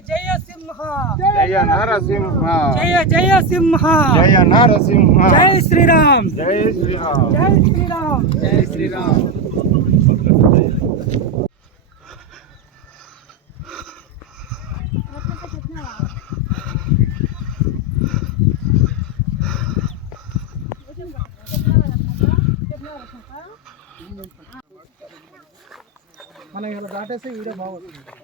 జయ సింహ. జయ నరసింహ. జయ జయ సింహ. జయ నరసింహ. జై శ్రీరామ్. జై శ్రీరామ్. జై శ్రీరామ్. జై శ్రీరామ్. మనం ఇలా దాటేస్తే వీడే బాగుంటుంది.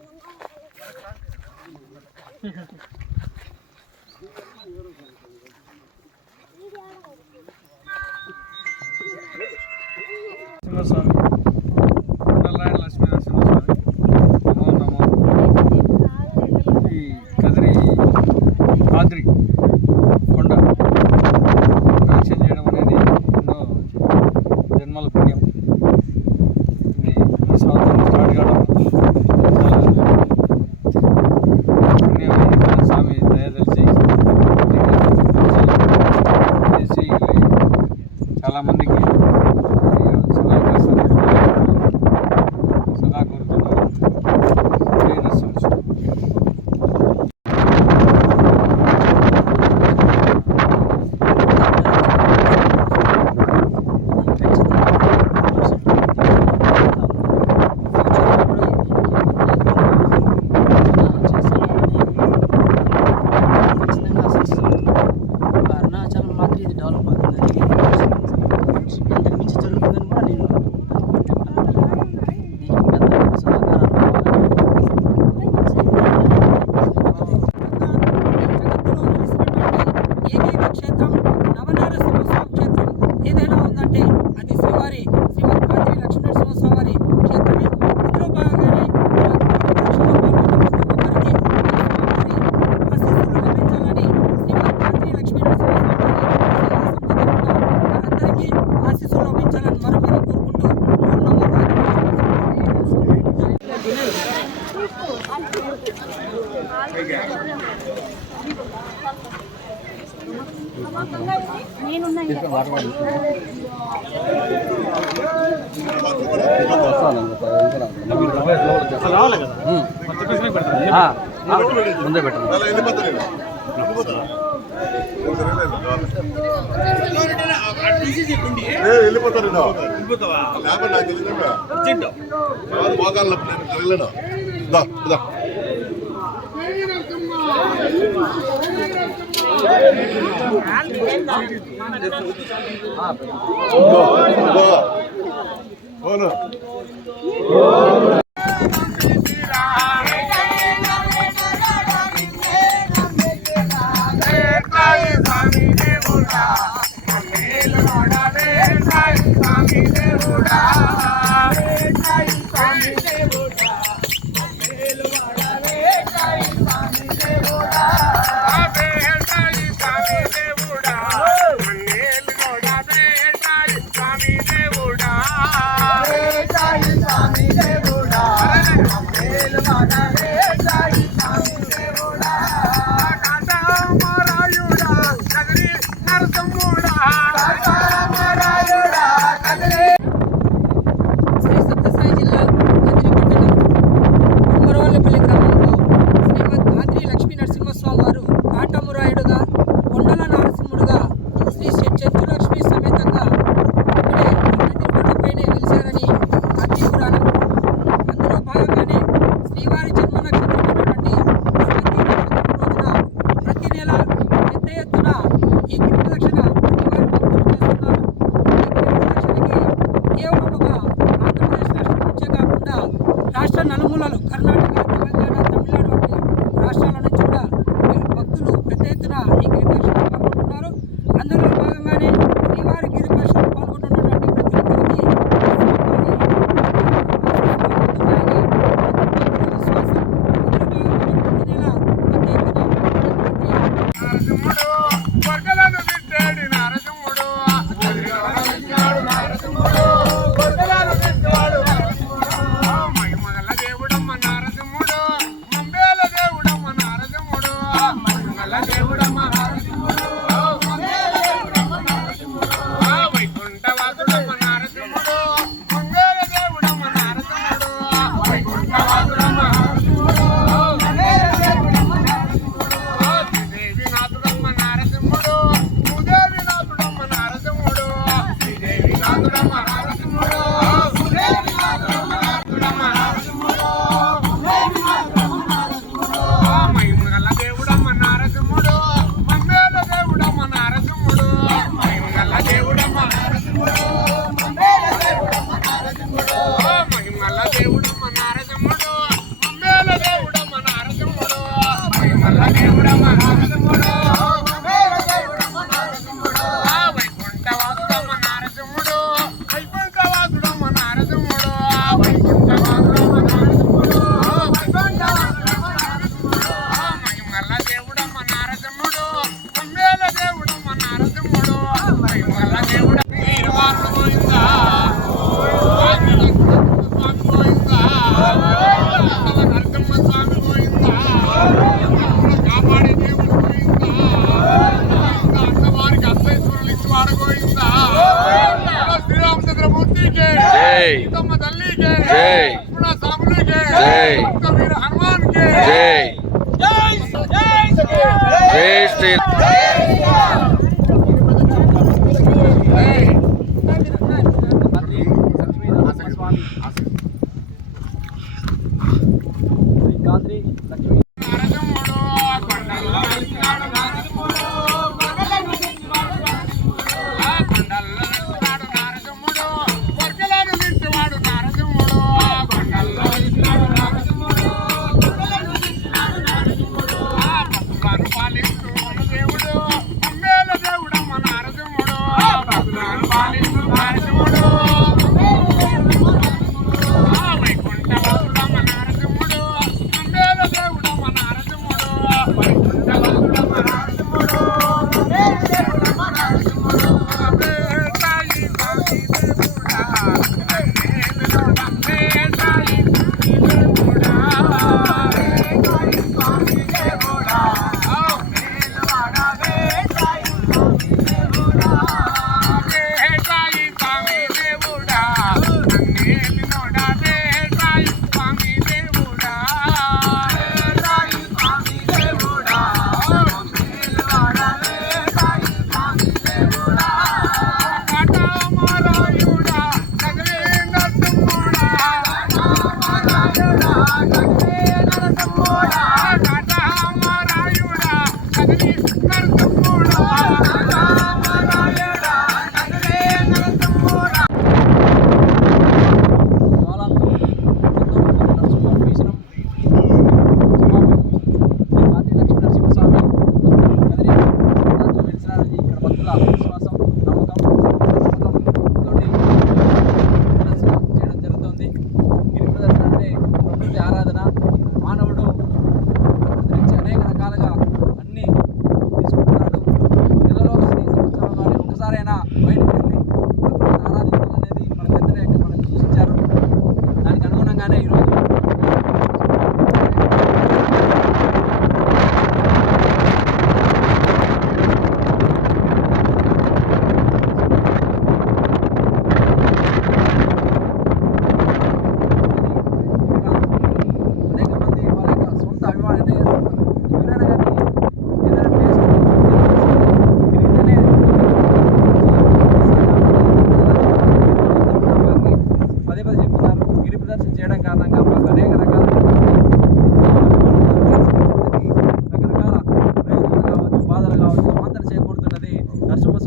Nasıl abi? ముందే పెట్టండి. వెళ్ళిపోతారు మోకాళ్ళ వెళ్ళను అవును i don't know what রাষ্ট্রের Thank you.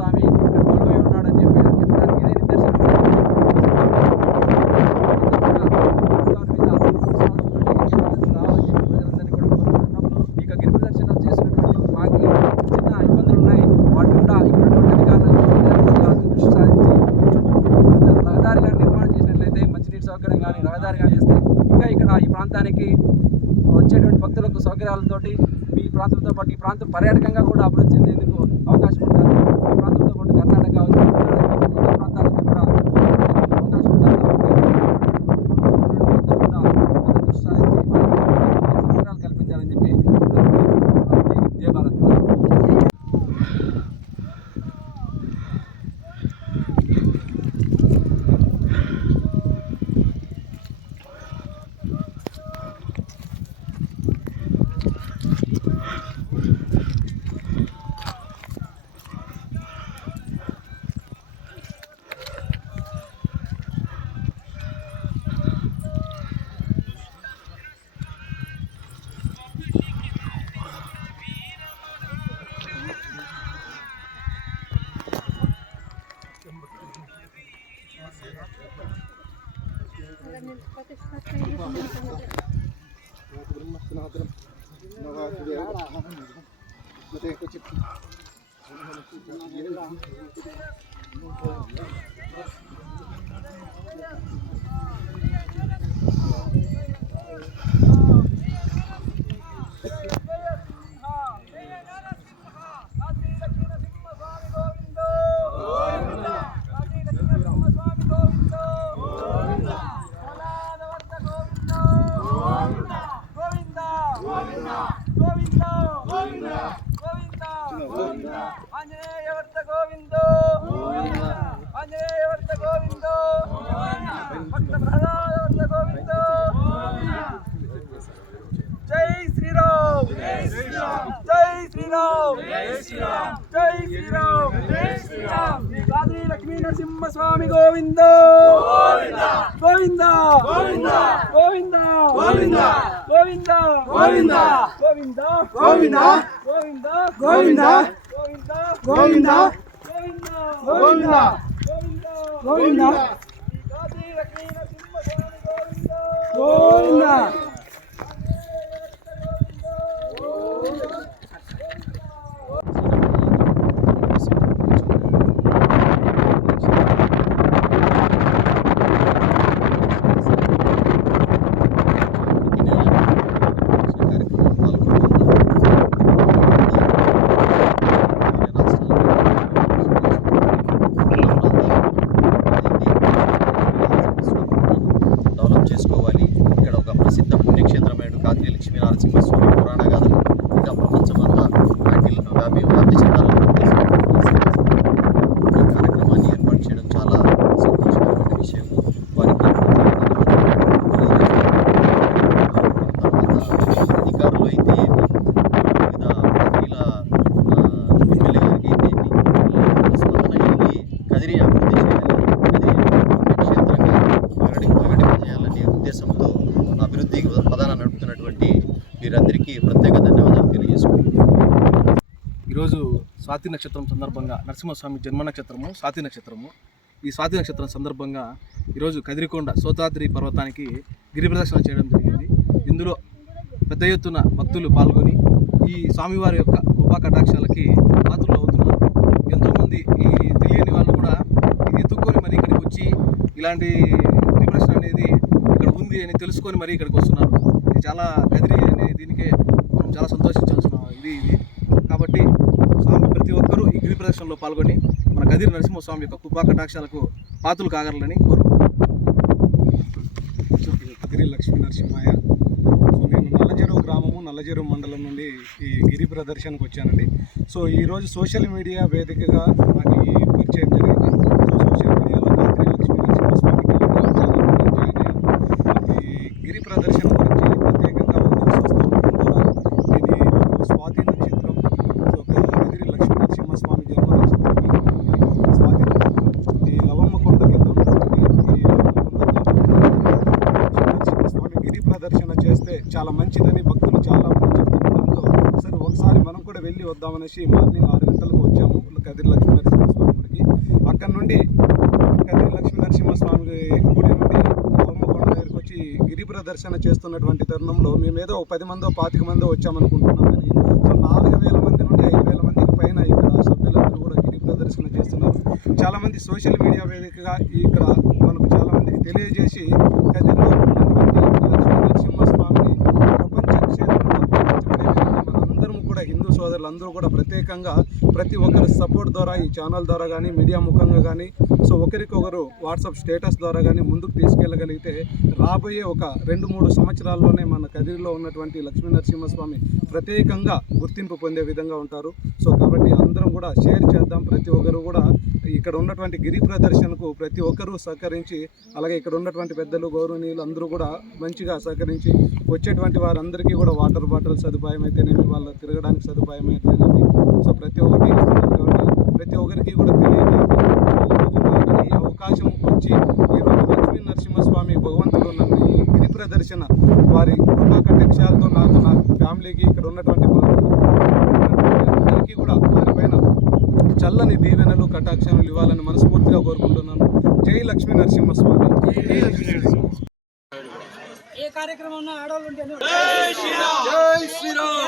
আমি 너가 그게 하는 그때 꽃이 శ్రీరామ్ జై శ్రీరామ్ జై శ్రీరామ్ శ్రీ లక్ష్మీ నరసింహ స్వామి గోవింద గోవింద గోవింద గోవింద గోవింద గోవింద గోవింద గోవింద గోవింద గోవింద గోవింద గోవింద గోవింద గోవింద గోవింద గోవింద గోవింద డెవలప్ చేసుకోవాలి ఇక్కడ ఒక ప్రసిద్ధ పుణ్యక్షేత్రమైన కాద్రి లక్ష్మీ నరసింహస్వామి పురాణ గాథలు ఇంకా ప్రపంచమంతా వాటిల్ వ్యాపి వ్యాప్తి చెందాలని ఉద్దేశంతో ఈ కార్యక్రమాన్ని ఏర్పాటు చేయడం చాలా సంతోషకరమైన విషయం వారికి తర్వాత అధికారులు అయితే ఏమి వివిధ పార్టీల ఎమ్మెల్యే గారికి అయితే ఏమి స్పందన కలిగి అభివృద్ధి చేయాలి కదిరి పుణ్యక్షేత్రంగా ప్రకటి ప్రకటింపజేయాలనే ఉద్దేశంతో అభివృద్ధి ప్రధాన నడుపుతున్నటువంటి వీరందరికీ ప్రత్యేక ధన్యవాదాలు తెలియజేసుకుంటున్నాను. ఈరోజు స్వాతి నక్షత్రం సందర్భంగా నరసింహస్వామి జన్మ నక్షత్రము స్వాతి నక్షత్రము. ఈ స్వాతి నక్షత్రం సందర్భంగా ఈరోజు కదిరికొండ సోతాద్రి పర్వతానికి గిరి ప్రదక్షిణ చేయడం జరిగింది. ఇందులో పెద్ద ఎత్తున భక్తులు పాల్గొని ఈ స్వామివారి యొక్క కృపా కటాక్షాలకి పాత్రలు అవుతున్నారు. ఎంతోమంది ఈ తెలియని వాళ్ళు కూడా ఇది ఎత్తుక్కొని మరి ఇక్కడికి వచ్చి ఇలాంటి డిప్రెషన్ అనేది ఇక్కడ ఉంది అని తెలుసుకొని మరి ఇక్కడికి వస్తున్నారు. ఇది చాలా కదిరి అనే దీనికే మనం చాలా సంతోషించాల్సిన ఇది ఇది. కాబట్టి స్వామి ప్రతి ఒక్కరూ ఈ గిరి ప్రదర్శనలో పాల్గొని మన కదిరి నరసింహస్వామి యొక్క కృపా కటాక్షాలకు పాతులు కాగలని కోరుకుంటున్నాను కదిరి లక్ష్మీ నరసింహయ్య. సో నేను నల్లజెరువు గ్రామము నల్లజెరువు మండలం నుండి ఈ గిరి ప్రదర్శనకు వచ్చానండి. సో ఈరోజు సోషల్ మీడియా వేదికగా నాకు ఈ పరిచయం జరిగింది సో సోషల్ మీడియాలో కదిరి లక్ష్మీ నరసింహస్వామి టెలిగ్రామ్ ఛానల్ నుండి జాయిన్ అయ్యాను ఈ గిరి ప్రదర్శన గురించి ప్రత్యేకంగా ఒక న్యూస్ వస్తూ ఉండడం ద్వారా ఇది ఈరోజు స్వాతి నక్షత్రం సో కదిరి లక్ష్మీ నరసింహస్వామి జన్మ నక్షత్రం ఈ స్వాతి నక్షత్రం ఈ లవమ్మ కొండ కింద ఉన్నటువంటి ఈ లవమ్మ కొండ స్వామి గిరి ప్రదర్శన చేస్తే చాలా మంచిదని భక్తులు చాలా మంది చెప్తుండడంతో సరే ఒకసారి మనం కూడా వెళ్ళి వద్దామనేసి మార్నింగ్ ఆరు గంటలకు వచ్చాము. కదిరి లక్ష్మీ నరసింహస్వామి గుడికి. అక్కడ నుండి కదిరి లక్ష్మీ నరసింహస్వామి గుడి నుండి హోమకొండ దగ్గరికి వచ్చి గిరి ప్రదర్శన చేస్తున్నటువంటి తరుణంలో మేము ఏదో పది మందో పాతిక మందో వచ్చామనుకుంటున్నాం కానీ సో నాలుగు వేల మంది నుండి ఐదు వేల మందికి పైన ఇక్కడ సభ్యులందరూ కూడా గిరి ప్రదర్శన చేస్తున్నారు. చాలామంది సోషల్ మీడియా వేదికగా ఇక్కడ మనకు చాలా మందికి తెలియజేసి కదిరిలో ఉన్నటువంటి లక్ష్మీ నరసింహస్వామిని ప్రపంచ క్షేత్రంలో గుర్తించబడే విధంగా మనందరం కూడా హిందూ సోదరులందరూ ప్రత్యేకంగా ప్రతి ఒక్కరి సపోర్ట్ ద్వారా ఈ ఛానల్ ద్వారా కానీ మీడియా ముఖంగా కానీ సో ఒకరికొకరు వాట్సాప్ స్టేటస్ ద్వారా కానీ ముందుకు తీసుకెళ్ళగలిగితే రాబోయే ఒక రెండు మూడు సంవత్సరాల్లోనే మన కదిరిలో ఉన్నటువంటి లక్ష్మీ నరసింహస్వామి ప్రత్యేకంగా గుర్తింపు పొందే విధంగా ఉంటారు. సో కాబట్టి అందరం కూడా షేర్ చేద్దాం. ప్రతి ఒక్కరు కూడా ఇక్కడ ఉన్నటువంటి గిరి ప్రదర్శనకు ప్రతి ఒక్కరూ సహకరించి అలాగే ఇక్కడ ఉన్నటువంటి పెద్దలు గౌరవనీయులు అందరూ కూడా మంచిగా సహకరించి వచ్చేటువంటి వారందరికీ కూడా వాటర్ బాటిల్ సదుపాయం అయితేనేమి వాళ్ళ తిరగడానికి సదుపాయం అయితేనేమి. సో ప్రతి ఒక్కటి ప్రతి ఒక్కరికి కూడా తెలియజేయండి. ఈ అవకాశం వచ్చి నరసింహస్వామి భగవంతుడు నన్ను ఈ గిరి ప్రదర్శన వారి కృపా కటాక్షాలతో నాకు నా ఫ్యామిలీకి ఇక్కడ ఉన్నటువంటి అందరికీ కూడా వారిపైన చల్లని దీవెనలు కటాక్షములు ఇవ్వాలని మనస్ఫూర్తిగా కోరుకుంటున్నాను జై లక్ష్మీ నరసింహస్వామి జై లక్ష్మీ నరసింహ ఏ కార్యక్రమం ఆడవాళ్ళు ఉంటే జై శ్రీరామ్ జై శ్రీరామ్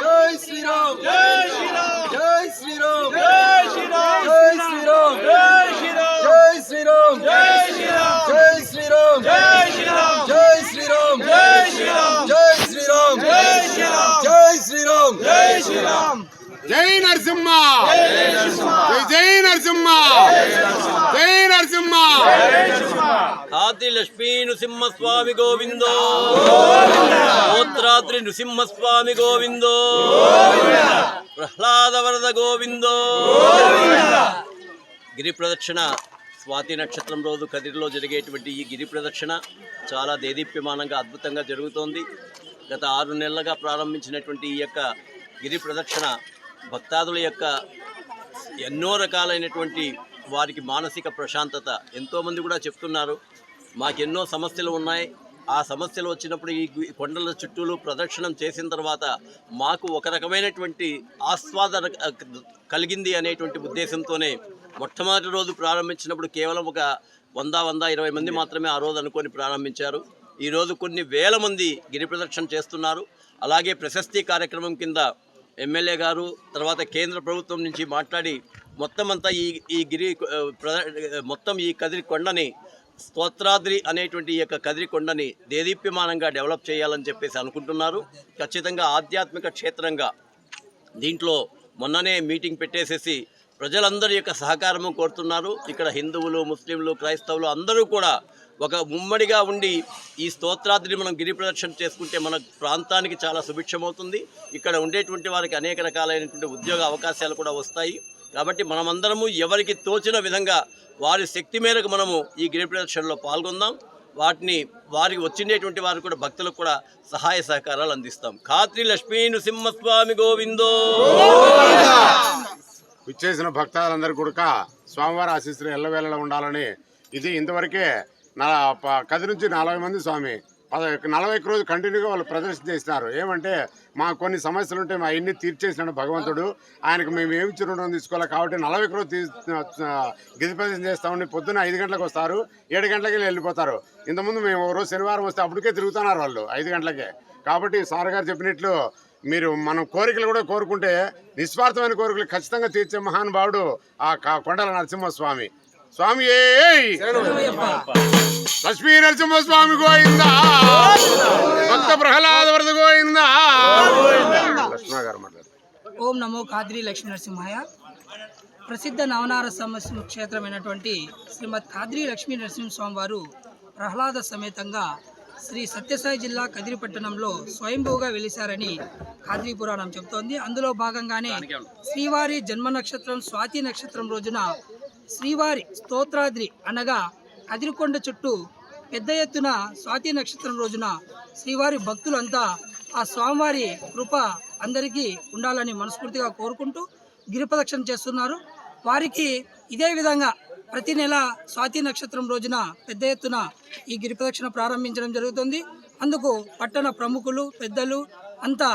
జై శ్రీరామ్ జై శ్రీరామ్ జై శ్రీరామ్ జై శ్రీరామ్ జై శ్రీరామ్ జై శ్రీరామ్ జై శ్రీరామ్ జై శ్రీరామ్ జై శ్రీరామ్ జై శ్రీరామ్ జై శ్రీరామ్ జై శ్రీరామ్ జై శ్రీరామ్ జై నరసింహ. జై నరసింహ. జై నరసింహ. ఆది లక్ష్మీ నృసింహస్వామి గోవిందో. గోత్రాద్రి నృసింహస్వామి గోవిందో. ప్రహ్లాద వరద గోవిందో. గిరి ప్రదక్షిణ స్వాతి నక్షత్రం రోజు కదిరిలో జరిగేటువంటి ఈ గిరి ప్రదక్షిణ చాలా దేదీప్యమానంగా అద్భుతంగా జరుగుతోంది. గత ఆరు నెలలుగా ప్రారంభించినటువంటి ఈ యొక్క గిరి ప్రదక్షిణ భక్తాదుల యొక్క ఎన్నో రకాలైనటువంటి వారికి మానసిక ప్రశాంతత ఎంతోమంది కూడా చెప్తున్నారు. మాకెన్నో సమస్యలు ఉన్నాయి. ఆ సమస్యలు వచ్చినప్పుడు ఈ కొండల చుట్టూలు ప్రదక్షిణం చేసిన తర్వాత మాకు ఒక రకమైనటువంటి ఆస్వాదన కలిగింది అనేటువంటి ఉద్దేశంతోనే మొట్టమొదటి రోజు ప్రారంభించినప్పుడు కేవలం ఒక వంద వంద ఇరవై మంది మాత్రమే ఆ రోజు అనుకొని ప్రారంభించారు. ఈరోజు కొన్ని వేల మంది గిరి ప్రదక్షిణ చేస్తున్నారు. అలాగే ప్రశస్తి కార్యక్రమం కింద ఎమ్మెల్యే గారు తర్వాత కేంద్ర ప్రభుత్వం నుంచి మాట్లాడి మొత్తం అంతా ఈ ఈ గిరి మొత్తం ఈ కదిరి కొండని స్తోత్రాద్రి అనేటువంటి ఈ యొక్క కదిరి కొండని దేదీప్యమానంగా డెవలప్ చేయాలని చెప్పేసి అనుకుంటున్నారు. ఖచ్చితంగా ఆధ్యాత్మిక క్షేత్రంగా దీంట్లో మొన్ననే మీటింగ్ పెట్టేసేసి ప్రజలందరి యొక్క సహకారము కోరుతున్నారు. ఇక్కడ హిందువులు ముస్లింలు క్రైస్తవులు అందరూ కూడా ఒక ఉమ్మడిగా ఉండి ఈ స్తోత్రాద్రిని మనం గిరి ప్రదక్షిణ చేసుకుంటే మన ప్రాంతానికి చాలా సుభిక్షమవుతుంది. ఇక్కడ ఉండేటువంటి వారికి అనేక రకాలైనటువంటి ఉద్యోగ అవకాశాలు కూడా వస్తాయి. కాబట్టి మనమందరము ఎవరికి తోచిన విధంగా వారి శక్తి మేరకు మనము ఈ గిరి ప్రదక్షిణలో పాల్గొందాం. వాటిని వారికి వచ్చిండేటువంటి వారు కూడా భక్తులకు కూడా సహాయ సహకారాలు అందిస్తాం. ఖాత్రి లక్ష్మీ నృసింహస్వామి గోవిందో. విచ్చేసిన భక్తాలందరూ కూడా స్వామివారి ఆశీస్సులు ఎల్లవేళలా ఉండాలని ఇది ఇంతవరకే నా ప- కది నుంచి నలభై మంది స్వామి పద నలభై ఒక్క రోజు కంటిన్యూగా వాళ్ళు ప్రదర్శన చేసినారు. ఏమంటే మా కొన్ని సమస్యలు ఉంటే మా అవన్నీ తీర్చేసినాడు భగవంతుడు. ఆయనకు మేము ఏమి చిరుణం తీసుకోవాలి కాబట్టి నలభై ఒక్క రోజు తీ గిది ప్రదర్శన చేస్తామని పొద్దున్న ఐదు గంటలకు వస్తారు ఏడు గంటలకి వెళ్ళిపోతారు. ఇంతకుముందు మేము రోజు శనివారం వస్తే అప్పటికే తిరుగుతున్నారు వాళ్ళు ఐదు గంటలకే. కాబట్టి సార్ గారు చెప్పినట్లు మీరు మనం కోరికలు కూడా కోరుకుంటే నిస్వార్థమైన కోరికలు ఖచ్చితంగా తీర్చే మహానుభావుడు ఆ కొండల నరసింహస్వామి. స్వామి ఏయ్! లక్ష్మీ నరసింహస్వామి గోయిందా భక్త ప్రహ్లాద వరద గోయిందా లక్ష్మణ గారు మాట్లాడారు ఓం నమో కాద్రి లక్ష్మీ నరసింహాయ. ప్రసిద్ధ నవనార సమస్య క్షేత్రమైనటువంటి శ్రీమద్ కాద్రి లక్ష్మీ నరసింహస్వామి వారు ప్రహ్లాద సమేతంగా శ్రీ సత్యసాయి జిల్లా కదిరి పట్టణంలో స్వయంభూగా వెలిశారని కాద్రి పురాణం చెబుతోంది. అందులో భాగంగానే శ్రీవారి జన్మ నక్షత్రం స్వాతి నక్షత్రం రోజున శ్రీవారి స్తోత్రాద్రి అనగా కదిరికొండ చుట్టూ పెద్ద ఎత్తున స్వాతి నక్షత్రం రోజున శ్రీవారి భక్తులంతా ఆ స్వామివారి కృప అందరికీ ఉండాలని మనస్ఫూర్తిగా కోరుకుంటూ గిరిప్రదక్షిణ చేస్తున్నారు. వారికి ఇదే విధంగా ప్రతి నెల స్వాతి నక్షత్రం రోజున పెద్ద ఎత్తున ఈ గిరిప్రదక్షిణ ప్రారంభించడం జరుగుతుంది. అందుకు పట్టణ ప్రముఖులు పెద్దలు అంతా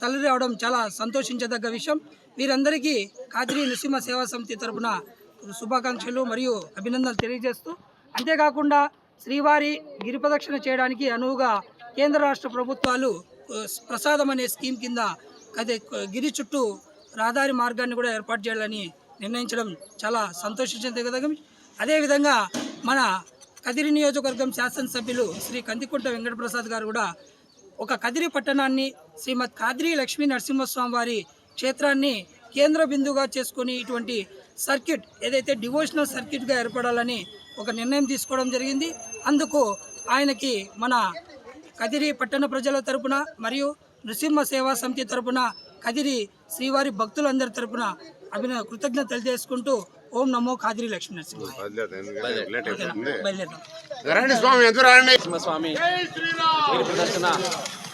తల- రావడం చాలా సంతోషించదగ్గ విషయం. వీరందరికీ కాదిరి నృసింహ సేవా సమితి తరపున శుభాకాంక్షలు మరియు అభినందనలు తెలియజేస్తూ అంతేకాకుండా శ్రీవారి గిరి ప్రదక్షిణ చేయడానికి అనువుగా కేంద్ర రాష్ట్ర ప్రభుత్వాలు ప్రసాదం అనే స్కీమ్ కింద అదే గిరి చుట్టూ రహదారి మార్గాన్ని కూడా ఏర్పాటు చేయాలని నిర్ణయించడం చాలా సంతోషించదగ్గ అదేవిధంగా మన కదిరి నియోజకవర్గం శాసనసభ్యులు శ్రీ కందికుంట వెంకటప్రసాద్ గారు కూడా ఒక కదిరి పట్టణాన్ని శ్రీమద్ కాదిరి లక్ష్మీ నరసింహస్వామి వారి క్షేత్రాన్ని కేంద్ర బిందుగా చేసుకుని ఇటువంటి సర్క్యూట్ ఏదైతే డివోషనల్ సర్క్యూట్గా ఏర్పడాలని ఒక నిర్ణయం తీసుకోవడం జరిగింది. అందుకు ఆయనకి మన కదిరి పట్టణ ప్రజల తరపున మరియు నృసింహ సేవా సమితి తరపున కదిరి శ్రీవారి భక్తులందరి తరపున అభిన కృతజ్ఞత తెలియజేసుకుంటూ ఓం నమో కాదిరి లక్ష్మీ నరసింహస్వామి ప్రదర్శన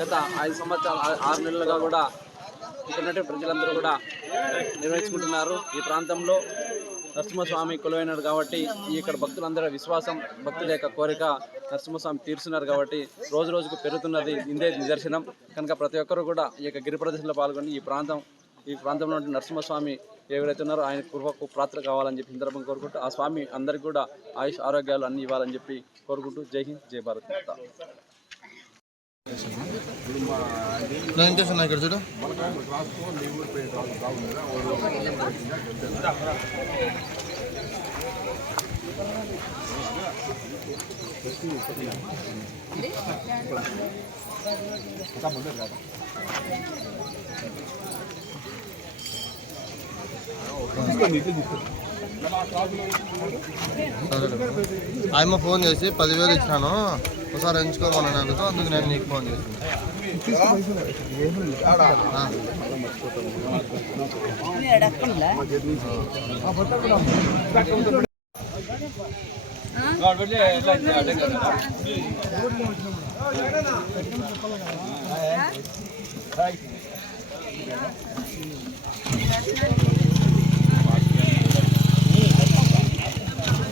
గత ఐదు సంవత్సరాలు ఆరు నెలలుగా కూడా ఇక్కడ ప్రజలందరూ కూడా నిర్వహించుకుంటున్నారు. ఈ ప్రాంతంలో నరసింహస్వామి కొలువైనాడు కాబట్టి ఈ ఇక్కడ భక్తులందరూ విశ్వాసం భక్తుల యొక్క కోరిక నరసింహస్వామి తీరుస్తున్నారు కాబట్టి రోజు రోజుకు పెరుగుతున్నది ఇందే నిదర్శనం. కనుక ప్రతి ఒక్కరు కూడా ఈ యొక్క గిరి ప్రదర్శనలో పాల్గొని ఈ ప్రాంతం ఈ ప్రాంతంలో నరసింహస్వామి ఎవరైతే ఉన్నారో ఆయన కృపకు ప్రార్థన కావాలని చెప్పి సందర్భం కోరుకుంటూ ఆ స్వామి అందరికీ కూడా ఆయుష్ ఆరోగ్యాలు అన్ని ఇవ్వాలని చెప్పి కోరుకుంటూ జై హింద్ జై భారత్ మాతా. ఇక్కడ చూడు ఆయమ్మ ఫోన్ చేసి పదివేలు ఇచ్చినాను ఒకసారి ఎంచుకోమని అడుగుతా అందుకు నేను నీకు ఫోన్